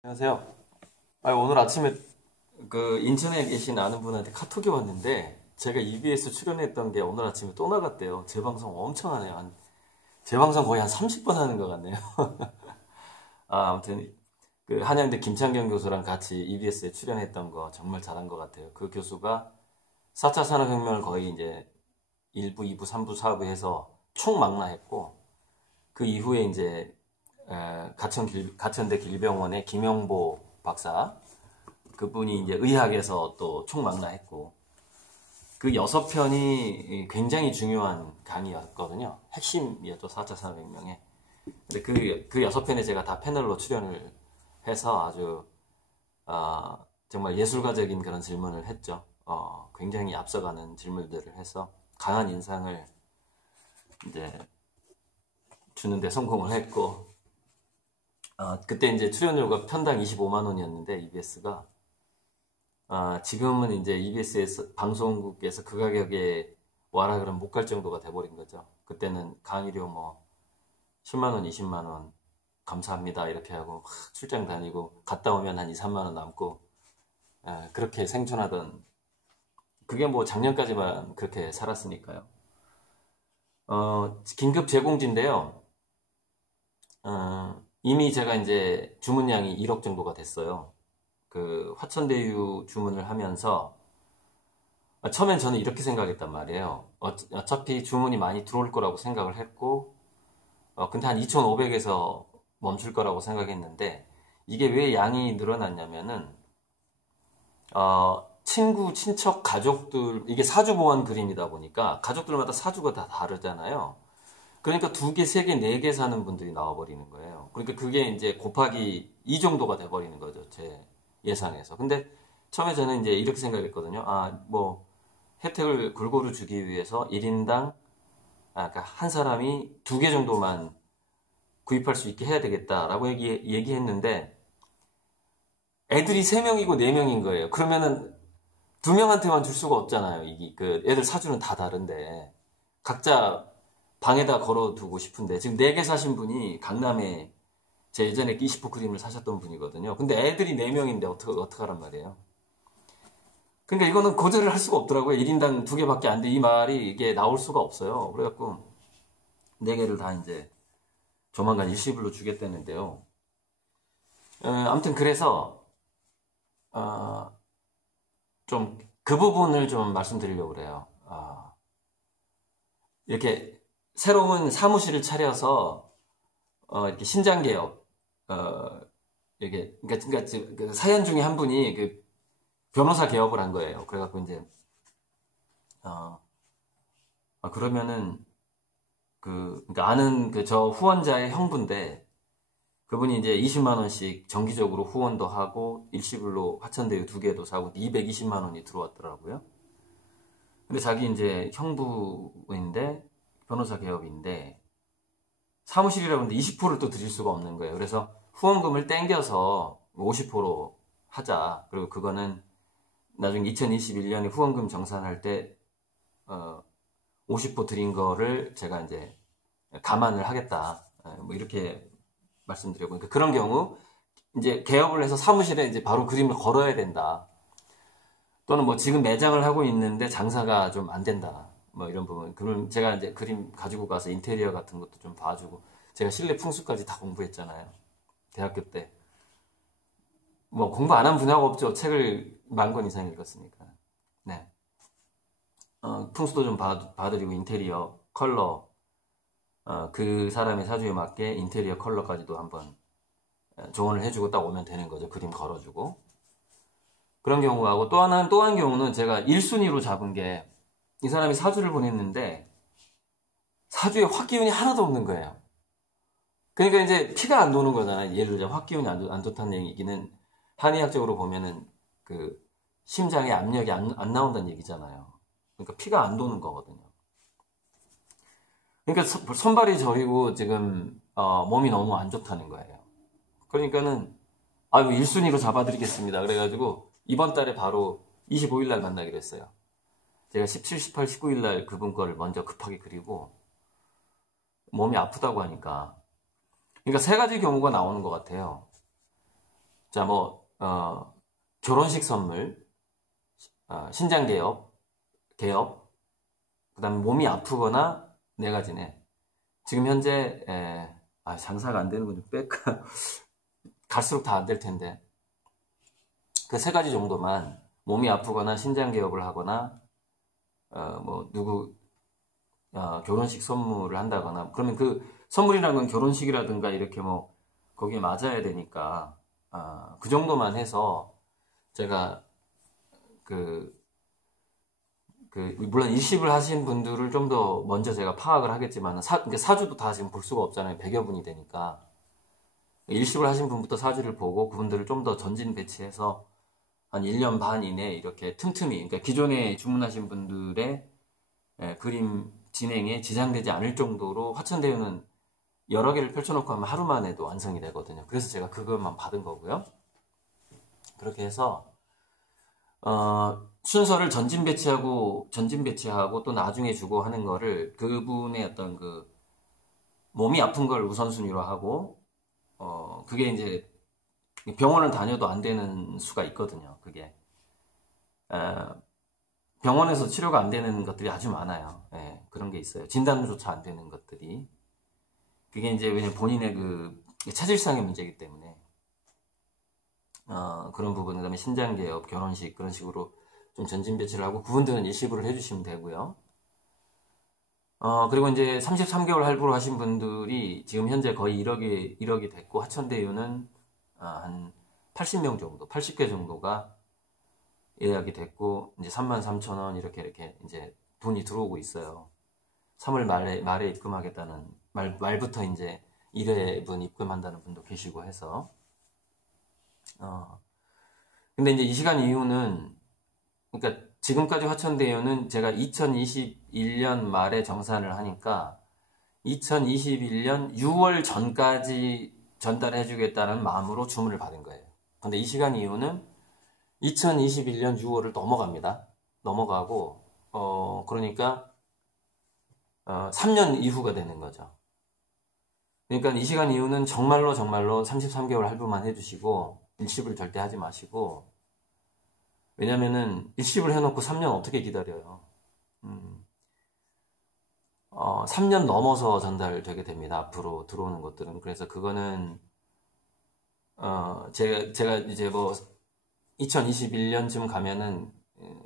안녕하세요. 오늘 아침에 그 인천에 계신 아는 분한테 카톡이 왔는데 제가 EBS 출연했던 게 오늘 아침에 또 나갔대요. 재방송 엄청 하네요. 재방송 거의 한 30번 하는 것 같네요. 아무튼 그 한양대 김창경 교수랑 같이 EBS에 출연했던 거 정말 잘한 것 같아요. 그 교수가 4차 산업혁명을 거의 이제 1부, 2부, 3부, 4부 해서 총망라했고 그 이후에 이제 가천대 길병원의 김영보 박사 그분이 이제 의학에서 또 총망라했고 그 6편이 굉장히 중요한 강의였거든요. 핵심이었죠. 4차 산업혁명에. 근데 그 6편에 제가 다 패널로 출연을 해서 아주 정말 예술가적인 그런 질문을 했죠. 굉장히 앞서가는 질문들을 해서 강한 인상을 이제 주는데 성공을 했고 그때 이제 출연료가 편당 25만 원이었는데 EBS가 지금은 이제 EBS에서 방송국에서 그 가격에 와라 그러면 못 갈 정도가 돼버린 거죠. 그때는 강의료 뭐 10만 원, 20만 원 감사합니다 이렇게 하고 막 출장 다니고 갔다 오면 한 2, 3만 원 남고 그렇게 생존하던 그게 뭐 작년까지만 그렇게 살았으니까요. 긴급 재공지인데요. 이미 제가 이제 주문량이 1억 정도가 됐어요. 그 화천대유 주문을 하면서 처음엔 저는 이렇게 생각했단 말이에요. 어차피 주문이 많이 들어올 거라고 생각을 했고 근데 한 2,500에서 멈출 거라고 생각했는데 이게 왜 양이 늘어났냐면은 친구, 친척, 가족들 이게 사주 보완 그림이다 보니까 가족들마다 사주가 다 다르잖아요. 그러니까 2개, 3개, 4개 사는 분들이 나와버리는 거예요. 그러니까 그게 이제 곱하기 2 정도가 돼버리는 거죠. 제 예상에서. 근데 처음에 저는 이제 이렇게 생각했거든요. 뭐 혜택을 골고루 주기 위해서 1인당 그러니까 한 사람이 2개 정도만 구입할 수 있게 해야 되겠다라고 얘기했는데 애들이 3명이고 4명인 거예요. 그러면은 2명한테만 줄 수가 없잖아요. 이게 그 애들 사주는 다 다른데 각자 방에다 걸어두고 싶은데 지금 4개 사신 분이 강남에 제 예전에 이시포 크림을 사셨던 분이거든요. 근데 애들이 4명인데 어떡하란 말이에요. 그러니까 이거는 거절을 할 수가 없더라고요. 1인당 2개밖에 안 돼. 이 말이 이게 나올 수가 없어요. 그래갖고 4개를 다 이제 조만간 일시불로 주겠다는데요. 아무튼 그래서 좀 그 부분을 좀 말씀드리려고 그래요. 이렇게 새로운 사무실을 차려서 이렇게 신장 개혁 이게 그러니까 그 사연 중에 한 분이 그 변호사 개업을 한 거예요. 그래갖고 이제 그러면은 그러니까 아는 그 저 후원자의 형부인데 그분이 이제 20만 원씩 정기적으로 후원도 하고 일시불로 화천대유 2개도 사고 220만 원이 들어왔더라고요. 근데 자기 이제 형부인데 변호사 개업인데 사무실이라고 하는데 20%를 또 드릴 수가 없는 거예요. 그래서 후원금을 땡겨서 50% 하자. 그리고 그거는 나중에 2021년에 후원금 정산할 때 50% 드린 거를 제가 이제 감안을 하겠다. 뭐 이렇게 말씀드렸고 그러니까 그런 경우 이제 개업을 해서 사무실에 이제 바로 그림을 걸어야 된다. 또는 뭐 지금 매장을 하고 있는데 장사가 좀 안 된다. 뭐 이런 부분. 그럼 제가 이제 그림 가지고 가서 인테리어 같은 것도 좀 봐주고 제가 실내 풍수까지 다 공부했잖아요. 대학교 때. 뭐 공부 안 한 분야가 없죠. 책을 10,000권 이상 읽었으니까. 네. 풍수도 좀 봐드리고 인테리어, 컬러, 그 사람의 사주에 맞게 인테리어 컬러까지도 한번 조언을 해주고 딱 오면 되는 거죠. 그림 걸어주고. 그런 경우가 하고 또 한 경우는 제가 1순위로 잡은 게 이 사람이 사주를 보냈는데 사주에 화기운이 하나도 없는 거예요. 그러니까 이제 피가 안 도는 거잖아요. 예를 들자 화기운이 안 좋다는 얘기는 한의학적으로 보면은 그 심장에 압력이 안 나온다는 얘기잖아요. 그러니까 피가 안 도는 거거든요. 그러니까 손발이 저리고 지금 몸이 너무 안 좋다는 거예요. 그러니까는 아유 1순위로 잡아드리겠습니다. 그래가지고 이번 달에 바로 25일 날 만나기로 했어요. 제가 17, 18, 19일 날 그분 거를 먼저 급하게 그리고 몸이 아프다고 하니까 그러니까 3가지 경우가 나오는 것 같아요. 자, 결혼식 선물, 신장 개업, 그 다음에 몸이 아프거나 네 가지네. 지금 현재, 장사가 안 되는군요. 뺄까? 갈수록 다 안 될 텐데. 그 세 가지 정도만 몸이 아프거나 신장 개업을 하거나, 결혼식 선물을 한다거나, 그러면 그 선물이라는 건 결혼식이라든가 이렇게 거기에 맞아야 되니까, 그 정도만 해서 제가 물론 일십을 하신 분들을 좀 더 먼저 제가 파악을 하겠지만, 사주도 다 지금 볼 수가 없잖아요. 100여 분이 되니까. 일십을 하신 분부터 사주를 보고 그분들을 좀 더 전진 배치해서 한 1년 반 이내에 이렇게 틈틈이, 그러니까 기존에 주문하신 분들의 그림 진행에 지장되지 않을 정도로 화천대유는 여러 개를 펼쳐놓고 하면 하루 만에도 완성이 되거든요. 그래서 제가 그것만 받은 거고요. 그렇게 해서 순서를 전진 배치하고 또 나중에 주고 하는 거를 그분의 어떤 몸이 아픈 걸 우선순위로 하고, 그게 이제 병원을 다녀도 안 되는 수가 있거든요. 그게. 병원에서 치료가 안 되는 것들이 아주 많아요. 그런 게 있어요. 진단조차 안 되는 것들이. 그게 이제 왜냐면 본인의 체질상의 문제이기 때문에. 그런 부분, 그 다음에 신장개업, 결혼식, 그런 식으로 좀 전진 배치를 하고, 그분들은 일시불을 해주시면 되고요. 그리고 이제 33개월 할부로 하신 분들이 지금 현재 거의 1억이 됐고, 화천대유는 한 80명 정도, 80개 정도가 예약이 됐고, 이제 33,000원 이렇게 이제 돈이 들어오고 있어요. 3월 말에 입금하겠다는, 말부터 이제 1회분 입금한다는 분도 계시고 해서. 근데 이제 이 시간 이후는, 그러니까 지금까지 화천대유는 제가 2021년 말에 정산을 하니까 2021년 6월 전까지 전달해주겠다는 마음으로 주문을 받은 거예요. 근데 이 시간 이후는 2021년 6월을 넘어갑니다. 넘어가고, 그러니까 3년 이후가 되는 거죠. 그러니까 이 시간 이후는 정말로 33개월 할부만 해주시고 일시불 절대 하지 마시고, 왜냐면은 일시불 해놓고 3년 어떻게 기다려요. 3년 넘어서 전달되게 됩니다. 앞으로 들어오는 것들은. 그래서 그거는 제가 이제 2021년쯤 가면은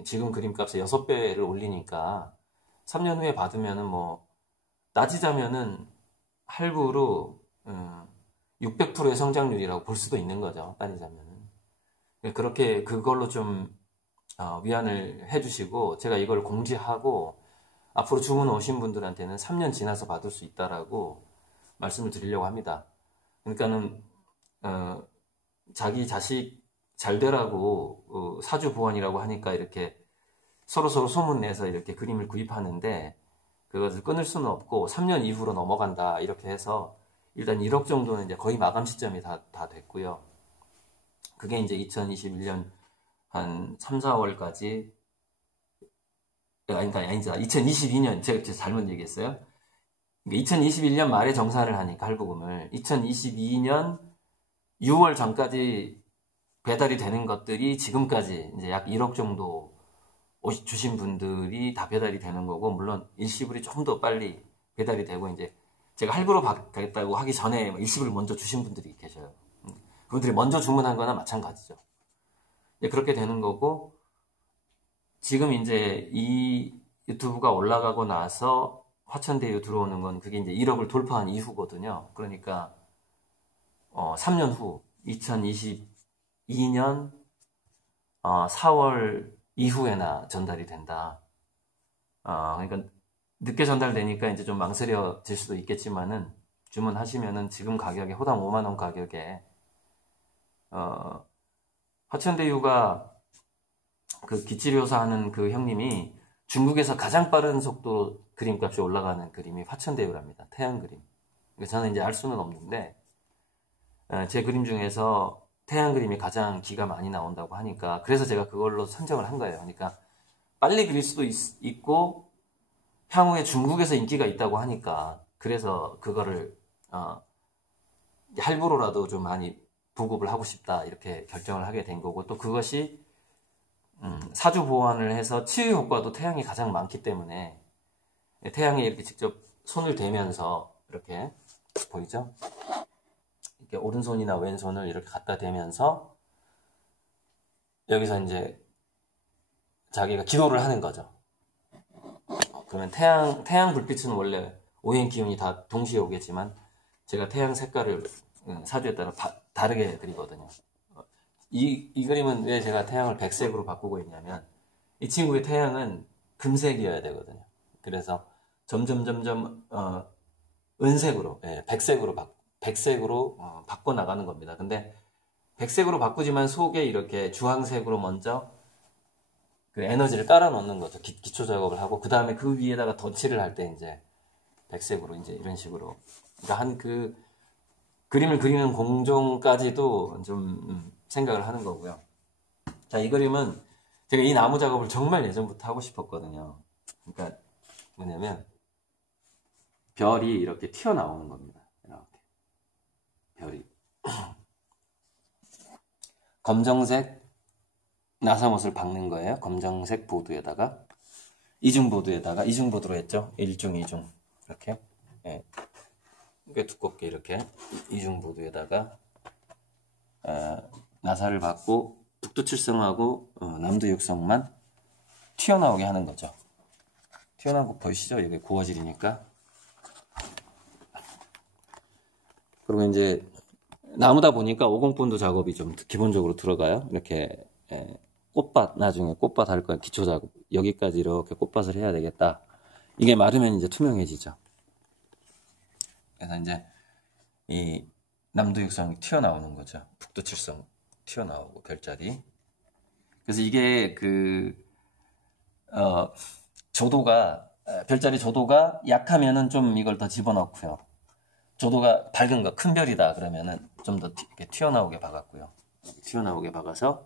지금 그림값의 6배를 올리니까 3년 후에 받으면은 따지자면은 할부로 600%의 성장률이라고 볼 수도 있는 거죠. 따지자면은. 그렇게 그걸로 좀 위안을 해주시고, 제가 이걸 공지하고 앞으로 주문 오신 분들한테는 3년 지나서 받을 수 있다라고 말씀을 드리려고 합니다. 그러니까는 자기 자식 잘 되라고 사주 보완이라고 하니까 이렇게 서로 소문 내서 이렇게 그림을 구입하는데, 그것을 끊을 수는 없고 3년 이후로 넘어간다 이렇게 해서 일단 1억 정도는 이제 거의 마감 시점이 다 됐고요. 그게 이제 2021년 한 3, 4월까지, 아니다, 2022년, 제가 잘못 얘기했어요. 2021년 말에 정산을 하니까 할부금을 2022년 6월 전까지 배달이 되는 것들이 지금까지 이제 약 1억 정도 주신 분들이 다 배달이 되는 거고, 물론 일시불이 조금 더 빨리 배달이 되고, 이제 제가 할부로 받겠다고 하기 전에 일시불을 먼저 주신 분들이 계셔요. 그분들이 먼저 주문한 거나 마찬가지죠. 그렇게 되는 거고, 지금 이제 이 유튜브가 올라가고 나서 화천대유 들어오는 건 그게 이제 1억을 돌파한 이후거든요. 그러니까 3년 후 2022년 4월 이후에나 전달이 된다. 그러니까 늦게 전달되니까 이제 좀 망설여질 수도 있겠지만은, 주문하시면은 지금 가격에, 호당 5만 원 가격에 화천대유가 그 기치료사 하는 그 형님이 중국에서 가장 빠른 속도로 그림값이 올라가는 그림이 화천대유랍니다. 태양 그림. 저는 이제 알 수는 없는데, 제 그림 중에서 태양 그림이 가장 기가 많이 나온다고 하니까, 그래서 제가 그걸로 선정을 한 거예요. 그러니까 빨리 그릴 수도 있고 향후에 중국에서 인기가 있다고 하니까, 그래서 그거를 할부로라도 좀 많이 부급을 하고 싶다 이렇게 결정을 하게 된 거고, 또 그것이 사주 보완을 해서 치유 효과도 태양이 가장 많기 때문에 태양에 이렇게 직접 손을 대면서 이렇게 보이죠? 이렇게 오른손이나 왼손을 이렇게 갖다 대면서 여기서 이제 자기가 기도를 하는 거죠. 그러면 태양 불빛은 원래 오행 기운이 다 동시에 오겠지만 제가 태양 색깔을 사주에 따라 다르게 그리거든요. 이 그림은 왜 제가 태양을 백색으로 바꾸고 있냐면 이 친구의 태양은 금색이어야 되거든요. 그래서 점점 은색으로, 백색으로 바꿔 나가는 겁니다. 근데 백색으로 바꾸지만 속에 이렇게 주황색으로 먼저 그 에너지를 깔아 넣는 거죠. 기초 작업을 하고 그 다음에 그 위에다가 덧칠을 할 때 이제 백색으로 이제 이런 식으로, 그러니까 한 그 그림을 그리는 공정까지도 좀 생각을 하는 거고요. 자, 이 그림은 제가 이 나무 작업을 정말 예전부터 하고 싶었거든요. 그러니까 뭐냐면 별이 이렇게 튀어나오는 겁니다. 이렇게 별이 검정색 나사못을 박는 거예요. 검정색 보드에다가 이중보드로 했죠. 1중, 2중 이렇게, 예. 꽤 두껍게 이렇게 이중보드에다가 나사를 받고 북두칠성하고 남두육성만 튀어나오게 하는 거죠. 튀어나온 거 보이시죠? 이게 고화질이니까. 그리고 이제 나무다 보니까 오공본도 작업이 좀 기본적으로 들어가요. 이렇게 꽃밭, 나중에 꽃밭 할 거야. 기초 작업 여기까지 이렇게 꽃밭을 해야 되겠다. 이게 마르면 이제 투명해지죠. 그래서 이제 이 남두육성이 튀어나오는 거죠. 북두칠성 튀어나오고 별자리. 그래서 이게 별자리 조도가 약하면은 좀 이걸 더 집어넣고요. 조도가 밝은 거, 큰 별이다 그러면은 좀 더 이렇게 튀어나오게 박았고요. 튀어나오게 박아서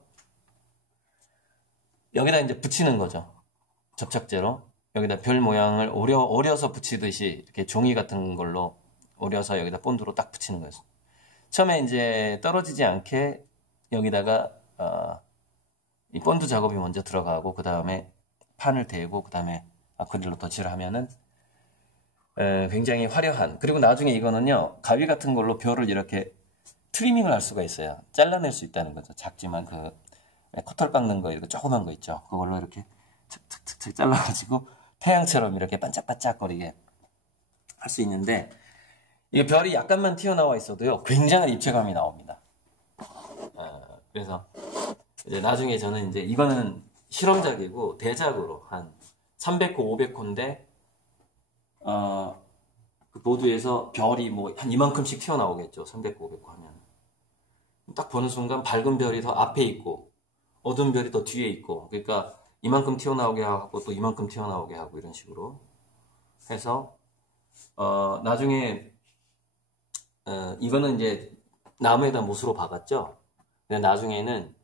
여기다 이제 붙이는 거죠. 접착제로 여기다 별 모양을 오려서 붙이듯이 이렇게 종이 같은 걸로 오려서 여기다 본드로 딱 붙이는 거예요. 처음에 이제 떨어지지 않게 여기다가 이 본드 작업이 먼저 들어가고 그 다음에 판을 대고 그 다음에 아크릴로 덧칠을 하면은 굉장히 화려한, 그리고 나중에 이거는요 가위 같은 걸로 별을 이렇게 트리밍을 할 수가 있어요. 잘라낼 수 있다는 거죠. 작지만 그 코털 깎는 거 이렇게 조그만 거 있죠. 그걸로 이렇게 척척척척 잘라가지고 태양처럼 이렇게 반짝반짝거리게 할 수 있는데, 이 별이 약간만 튀어나와 있어도요 굉장한 입체감이 나옵니다. 그래서 이제 나중에 저는 이제 이거는 실험작이고 대작으로 한 300호, 500호인데 그 보드에서 별이 뭐 한 이만큼씩 튀어나오겠죠. 300호, 500호 하면 딱 보는 순간 밝은 별이 더 앞에 있고 어두운 별이 더 뒤에 있고, 그러니까 이만큼 튀어나오게 하고 또 이만큼 튀어나오게 하고 이런 식으로 해서 나중에 이거는 이제 나무에다 못으로 박았죠. 근데 나중에는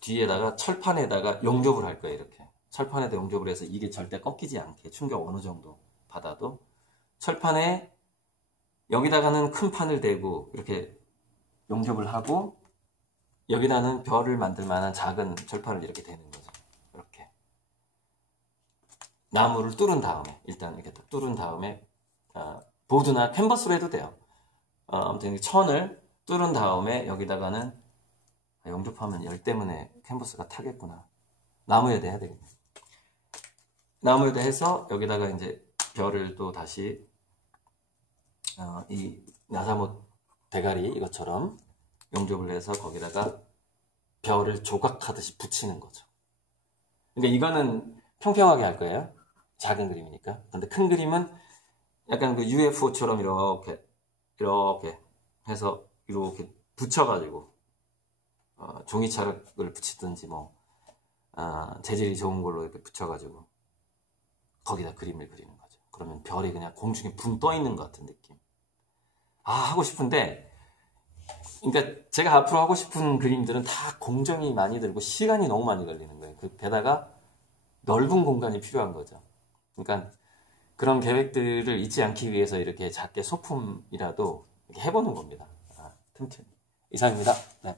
뒤에다가 철판에다가 용접을 할 거예요. 이렇게 철판에다 용접을 해서 이게 절대 꺾이지 않게 충격 어느 정도 받아도 철판에 여기다가는 큰 판을 대고 이렇게 용접을 하고 여기다는 별을 만들 만한 작은 철판을 이렇게 대는 거죠. 이렇게 나무를 뚫은 다음에 일단 이렇게 뚫은 다음에 보드나 캔버스로 해도 돼요. 아무튼 천을 뚫은 다음에 여기다가는 용접하면 열 때문에 캔버스가 타겠구나. 나무에다 해야 되겠네. 나무에다 해서 여기다가 이제 별을 또 다시 이 나사못 대가리 이것처럼 용접을 해서 거기다가 별을 조각하듯이 붙이는 거죠. 그러니까 이거는 평평하게 할 거예요. 작은 그림이니까. 근데 큰 그림은 약간 그 UFO처럼 이렇게 해서 이렇게 붙여가지고 종이차를 붙이든지 뭐 재질이 좋은 걸로 이렇게 붙여가지고 거기다 그림을 그리는 거죠. 그러면 별이 그냥 공중에 붕 떠 있는 것 같은 느낌. 하고 싶은데, 그러니까 제가 앞으로 하고 싶은 그림들은 다 공정이 많이 들고 시간이 너무 많이 걸리는 거예요. 게다가 넓은 공간이 필요한 거죠. 그러니까 그런 계획들을 잊지 않기 위해서 이렇게 작게 소품이라도 이렇게 해보는 겁니다. 틈틈이. 이상입니다. 네.